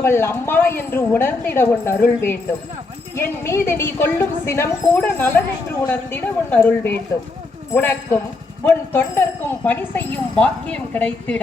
அவள் அம்மா என்று உணர்ந்திட உன் அருள் வேண்டும். என் மீது நீ கொள்ளும் சினம் கூட நலன் என்று உணர்ந்திட உன் அருள் வேண்டும். உனக்கும் உன் தொண்டர்க்கும் பணி செய்யும் பாக்கியம் கிடைத்திட.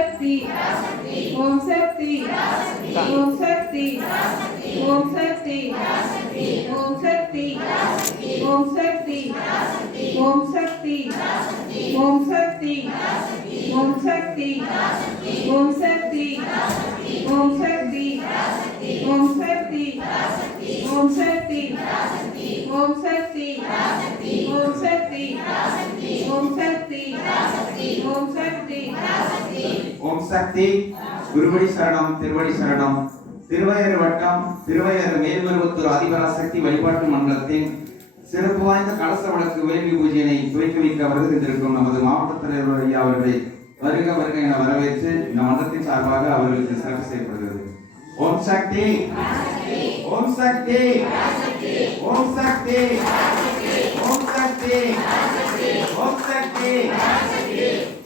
ஓம் சக்தி ஓம் சக்தி ஓம் சக்தி ஓம் சக்தி ஓம் சக்தி ஓம் சக்தி ஓம் சக்தி ஓம் சக்தி ஓம் சக்தி ஓம் சக்தி ஓம் சக்தி ஓம் சக்தி ஓம் சக்தி ஓம் சக்தி. ஓம் சக்தி. ஓம் சக்தி. ஓம் சக்தி. ஓம் சக்தி. குருபடி சரணம் திருவடி சரணம். திருவையாறு வட்டம் திருவையாறு மேல்மருவத்தூர் ஆதிபராசக்தி வழிபாட்டு மண்டலத்தின் சிறப்பு வாய்ந்த கலச வழக்கு வேள்வி பூஜையினை துவக்கி வைக்க வருகின்றிருக்கும் நமது மாவட்ட தலைவர் ஐயா அவர்களை வருக வருக என வரவேற்று இந்த மன்றத்தின் சார்பாக அவர்களுக்கு சிறப்பு செய்யப்படுகிறது ஓம் சக்தி ஓம் சக்தி ஓம் சக்தி ஓம் சக்தி ஓம் சக்தி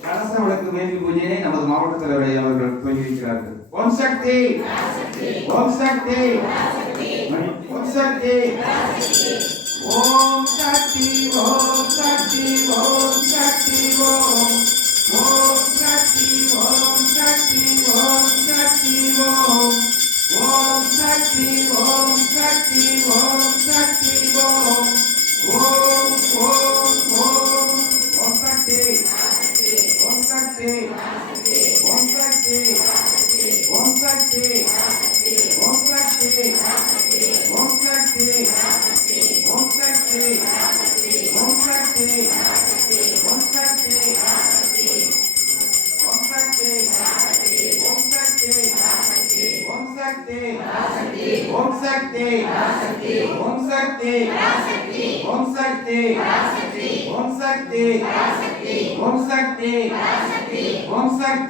கலச விளக்கு வேண்டி பூஜையை நமது மாவட்ட தலைவரை அவர்கள் துவங்கி வைக்கிறார்கள் ஓம் சக்தி ஓம் சக்தி ஓம் சக்தி ஓம் சக்தி ஓம் சக்தி ஓம் சக்தி ஓம் ஓம் Shakti Om Shakti Om Shakti Om Om Shakti, Om Shakti, Om Shakti, Om. Om, Om, Om. Om Shakti. Om Shakti. Om Shakti. Om Shakti.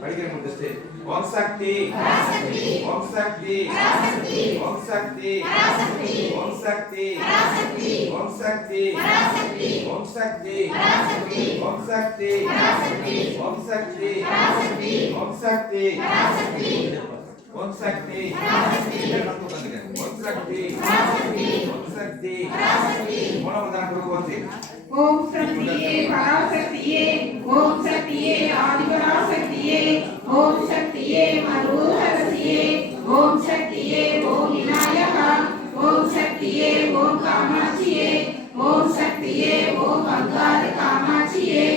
படிக்கிறேன் டெஸ்ட் ஓம் சக்தி ஓம் சக்தி ஓம் சக்தி ஓம் சக்தி ஓம் சக்தி ஓம் சக்தி ஓம் சக்தி ஓம் சக்தி ஓம் சக்தி ஓம் சக்தி ஓம் சக்தி ஓம் சக்தி மூலம் தான் கொடுக்கும் ஓம் சக்தியே பராசக்தியே ஓம் சக்தியே ஆதிபராசக்தியே ஓம் சக்தியே மருகரசியே ஓம் சக்தியே ஓம் விநாயகா ஓம் சக்தியே ஓம் காமாட்சியே ஓம் சக்தியே ஓம் அங்கார காமாட்சியே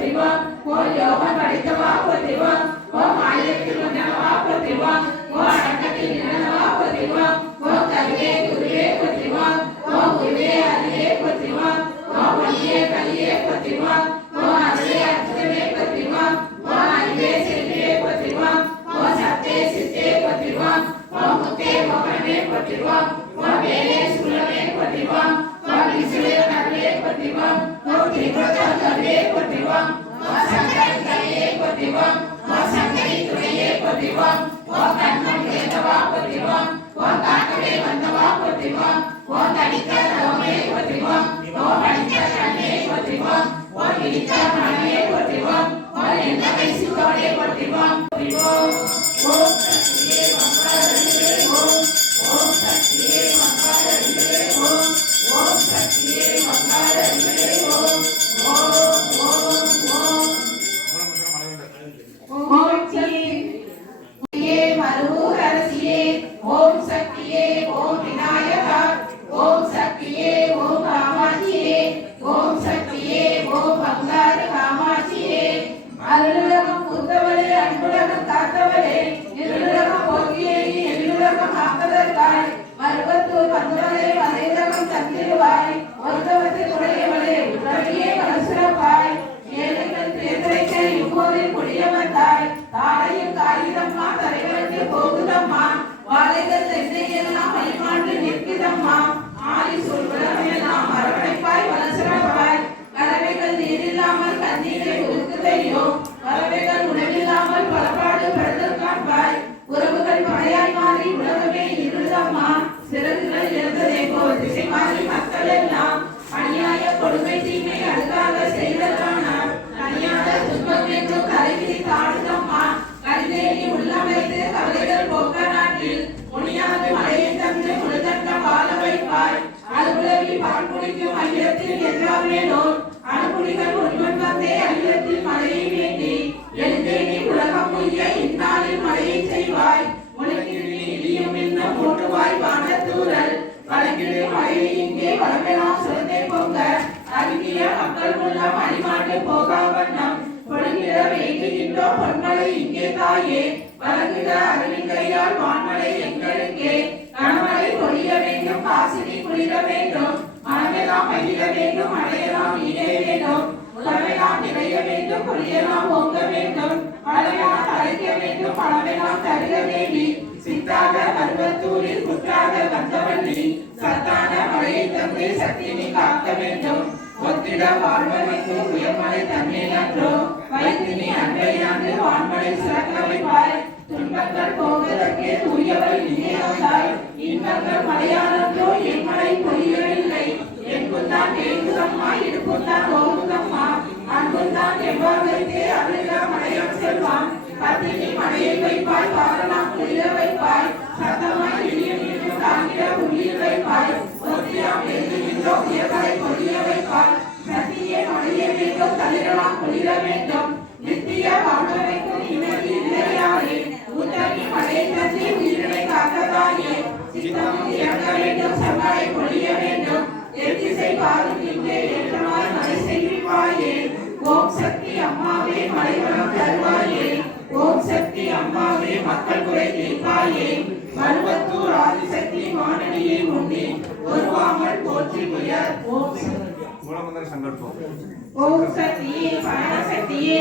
प्रतिभा ओ यौवन परितवा प्रतिभा ओ मालिक ज्ञानवा प्रतिभा ஓம் தாழையும் காகிதம்மா போகுதம்மா. வாழைகள் எல்லாம் கைமாண்டு நிற்கிதம்மா. ஆலி சொல்வதெல்லாம் மரவணைப்பாய் வளசுரப்பாய் கலவைகள் நீரில்லாமல் கண்ணீரை உருக்குதையோ கலவைகள் உணவில்லாமல் பலபாடு படுதல் காண்பாய். உறவுகள் மழையாய் மாறி உலகமே இருளம்மா சிறகுகள் எழுந்ததே போல் திசை மாறி மக்கள் எல்லாம் அநியாய கொடுமை தீமை அடுக்காக செய்ததானா அநியாய துன்பம் என்றும் தலைவிதி தாழ்ந்தம்மா கருதேறி உள்ளமைத்து கவலைகள் போக்க நாட்டில் முனியாது மழையை முழுதட்ட வாழ வைப்பாய். அலுவலகி பால் குடிக்கும் ஐயத்தில் எல்லாமேனோ அணுகுடிகள் ஒருவன் வந்தே ஐயத்தில் மழையை வேண்டி எழுந்தேனி உலகம் முய்ய இந்நாளில் மழையை செய்வாய். உலகில் இடியும் இன்னும் போட்டுவாய் வானத்தூரல் வழங்கிடு மழையை இங்கே வளமெல்லாம் சுரந்தே அருகிய மக்கள் உள்ளம் அடிமாட்டு போகாவண்ணம் வேண்டுகின்றோம் பொன்மலை இங்கே தாயே. வழங்கிட அருளின் வான்மலை எங்களுக்கே. கணமலை பொழிய வேண்டும் காசினி குளிர வேண்டும். மனமெல்லாம் மகிழ வேண்டும் அடையலாம் ஈடே வேண்டும். உலகெல்லாம் நிறைய வேண்டும் பொழியெல்லாம் ஓங்க வேண்டும். பழமெல்லாம் தலைக்க வேண்டும் பழமெல்லாம் தருக வேண்டி. சித்தாக பருவத்தூரில் குற்றாக வந்தவள்ளி சத்தான மழையை தந்து சக்தினி காக்க வேண்டும். ஒத்திட வாழ்வமைக்கு உயர்மலை தண்ணீர் அன்றோ வைத்தினி அன்பை வான்மலை சிறக்க வைப்பாய் துன்பங்கள் போவதற்கே தூயவள் நீயே இன்பங்கள் மலையாளன்றோ என் மலை பொழியவில்லை. என்புந்தான் கேட்குதம்மா இடுப்புந்தான் ஓகுதம்மா எவ்வாறு மலையான் செல்வான். பத்தினி மலையை வைப்பாய் பாரலாம் குளிர வைப்பாய் சத்தமாய் இடிய மீண்டும் தாங்கிட உயிர் வைப்பாய் ஒத்தியாம் எழுதுகின்றோ உயர்களை பொழிய வைப்பாய் சத்தியே மழையை வேண்டும் தளிரலாம் குளிர வேண்டும் நித்திய வாழ்வ வைக்கும் இல்லையாரே உத்தமி மழையை தந்தி உயிரினை காக்கதாயே சித்தமும் இறங்க வேண்டும் செவ்வாய் பொழிய வேண்டும் எத்திசை பாரும் இங்கே ஏற்றமாய் மழை செய்வாயே ஓம் சக்தி அம்மாவே மலைவளம் தருவாயே. ஓம் சக்தி அம்மாவே மக்கள் குறை தீர்ப்பாயே. மருவத்தூர் ஆதிசக்தி மானடியை உண்டி ஒருவாமல் போற்றி உயர். ஓம் ஓம் சக்தியே பராசக்தியே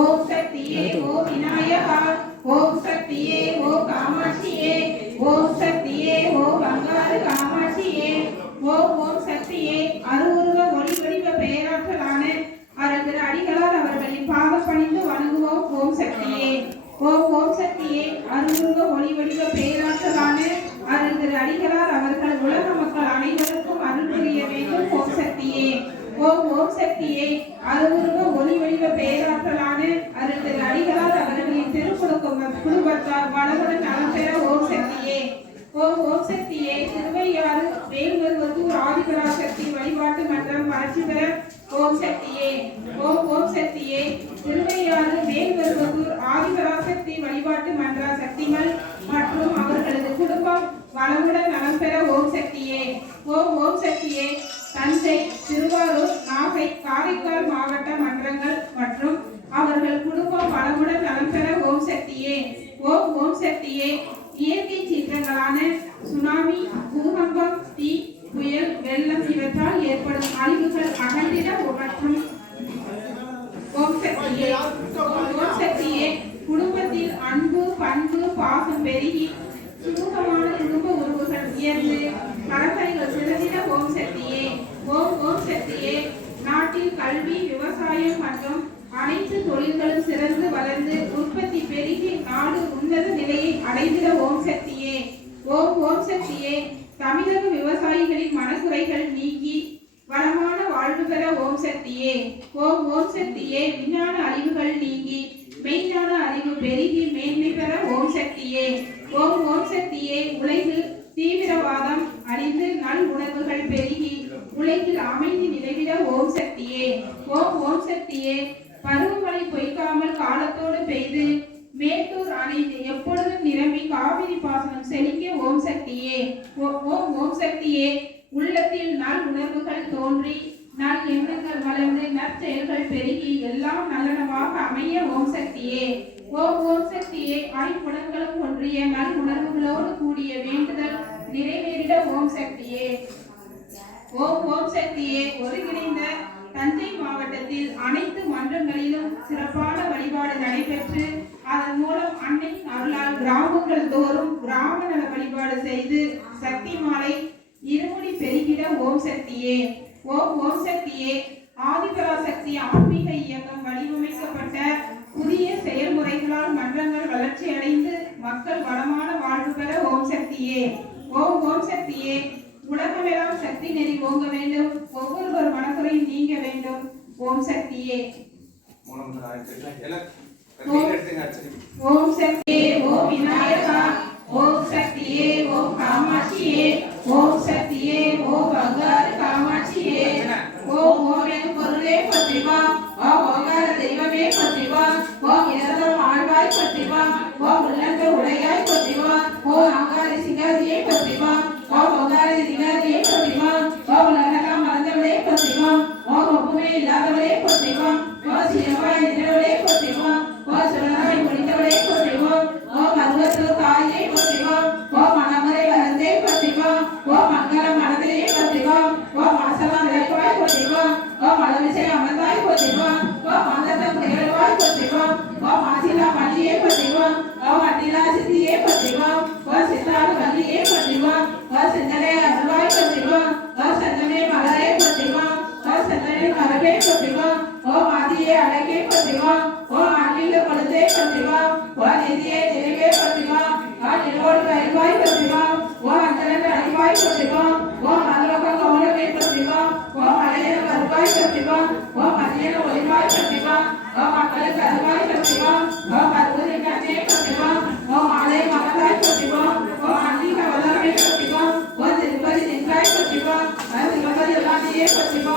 ஓம் சக்தியே ஓம் விநாயகா. ஓம் சக்தியே ஓம் காமாட்சியே. ஓம் சக்தியே ஓம் பங்காரு காமாட்சியே. ஓம் ஓம் சக்தியே அருவுருவ ஒளி வடிவ பெயராற்றலான அரங்கர் அடிகளார் அவர்களின் பாத பணிந்து வணங்குவோம் ஓம் சக்தியே ஓம் ஓம் சக்தியே. அருவுருவ ஒளி வடிவ பெயராற்றலான அரங்கர் அடிகளார் அவர்கள் உலக மக்கள் அனைவருக்கும் அருள் புரிய வேண்டும் ஓம் சக்தியே. ஓம் ஓம் சக்தியே. அருவுருவ ஒளி வடிவ பேராற்றலான அருந்தர் அடிகளார் அவர்களின் திருக்குழுக்கும் குடும்பத்தார் வளமுடன் நலம் பெற ஓம் சக்தியே ஓம் ஓம் சக்தியே திருவையாறு வேல்வருவத்தூர் ஆதிபராசக்தி வழிபாட்டு மன்றம் வளர்ச்சி பெற ஓம் சக்தியே ஓம் ஓம் சக்தியே திருவையாறு வேல்வருவத்தூர் ஆதிபராசக்தி வழிபாட்டு மன்ற சக்திகள் மற்றும் அவர்களது குடும்பம் வளமுடன் நலம் பெற ஓம் சக்தியே ஓம் ஓம் சக்தியே தஞ்சை திருவாரூர் நாகை காரைக்கால் மாவட்ட மன்றங்கள் ஓம் சக்தியே இயற்கை சீற்றங்களான சுனாமி பூகம்பம் தீ புயல் வெள்ளம் இவற்றால் ஏற்படும் அழிவுகள் அகன்றிட மற்றும் ஓம் சக்தியே ஓம் சக்தியே குடும்பத்தில் அன்பு பண்பு பாசம் பெருகி சுமூகமான குடும்ப உறவுகள் உயர்ந்து பரம்பரைகள் சிறந்திட ஓம் சக்தியே ஓம் ஓம் சக்தியே நாட்டில் கல்வி விவசாயம் மற்றும் அனைத்து தொழில்களும் சிறந்து வளர்ந்து உற்பத்தி பெருகி நாடு உன்னத நிலையை அடைந்திட ஓம் சக்தியே ஓம் ஓம் சக்தியே தமிழக விவசாயிகளின் மனக்குறைகள் நீங்கி வளமான வாழ்வு பெற ஓம் சக்தியே ஓம் ஓம் சக்தியே விஞ்ஞான அழிவுகள் நீங்கி மெய்ஞான அறிவு பெருகி மேன்மை பெற ஓம் சக்தியே ஓம் ஓம் சக்தியே உலகில் தீவிரவாதம் அழிந்து நல் உணர்வுகள் பெருகி உலகில் அமைதி நிலவிட ஓம் சக்தியே ஓம் ஓம் சக்தியே பருவமழை பொய்க்காமல் காலத்தோடு பெய்து மேட்டூர் அணை எப்பொழுதும் நிரம்பி காவிரி பாசனம் செழிக்க ஓம் சக்தியே ஓ- ஓம் ஓம் சக்தியே உள்ளத்தில் நல் உணர்வுகள் தோன்றி நல் எண்ணங்கள் வளர்ந்து நற்செயல்கள் பெருகி எல்லாம் நல்லனவாக அமைய ஓம் சக்தியே. ஓம் ஓம் சக்தியே ஐம்புலன்களும் ஒன்றிய நல் உணர்வுகளோடு கூடிய வேண்டுதல் நிறைவேறிட ஓம் சக்தியே. ஓம் ஓம் சக்தியே ஒருங்கிணைந்த தஞ்சை மாவட்டத்தில் அனைத்து மன்றங்களிலும் சிறப்பான வழிபாடு நடைபெற்று அதன் மூலம் அன்னையின் அருளால் கிராமங்கள் தோறும் கிராம நல வழிபாடு செய்து சக்தி மாலை இருமுடி பெருகிட ஓம் சக்தியே. ஓம் ஓம் சக்தியே. ஆதிபராசக்தி ஆன்மீக இயக்கம் வடிவமைக்கப்பட்ட புதிய செயல்முறைகளால் மன்றங்கள் வளர்ச்சி அடைந்து மக்கள் வளமான வாழ்வு பெற ஓம் சக்தியே. ஓம் ஓம் சக்தியே. உலகமெல்லாம் சக்தி நெறி ஓங்க வேண்டும். ஒவ்வொருவர் மனக்குறையும் நீங்க வேண்டும். ஓம் சக்தியே. மூலம் எல்லாம் கையில் எடுத்துங்க அர்ச்சனை ஓம் சக்தியே ஓம் விநாயகா. ஓம் சக்தியே ஓம் காமாட்சியே. ஓம் சக்தியே ஓம் காமாட்சியே. ஓம் ஓம் என் பொருளே பற்றிவா. ஓம் ஓங்கார தெய்வமே பற்றிவா. ஓம் இரதம் ஆழ்வாய் பற்றிவா. ஓம் உடையாய் பற்றிவா. ஓம் பற்றிவா. ஓம் ஓங்காரி பற்றிவா. ஓம் மறந்தவளே பற்றிவா. ஓம் இல்லாதவளே பற்றிவா. ஓம் நின்றவளே பற்றிவா. ஓம் சிவனாய் முடிந்தவளே பற்றிவா ஓம் அருவத்தூர் தாயே பற்றிவா ஓம் மணமுறை வரந்தே பற்றிவா ஓம் மங்கள மனதிலே பற்றிவா ஓம் மனசலா eso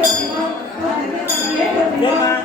Thank you.